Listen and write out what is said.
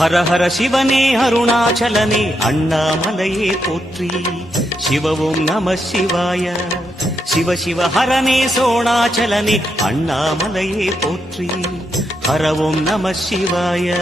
ஹர ஹர சிவனே அருணாச்சலனே அண்ணாமலையே போற்றி. சிவ ஓம் நம சிவாய. சிவ சிவ ஹரனே சோணாச்சலனே அண்ணாமலையே போற்றி. ஹர ஓம் நம சிவாய.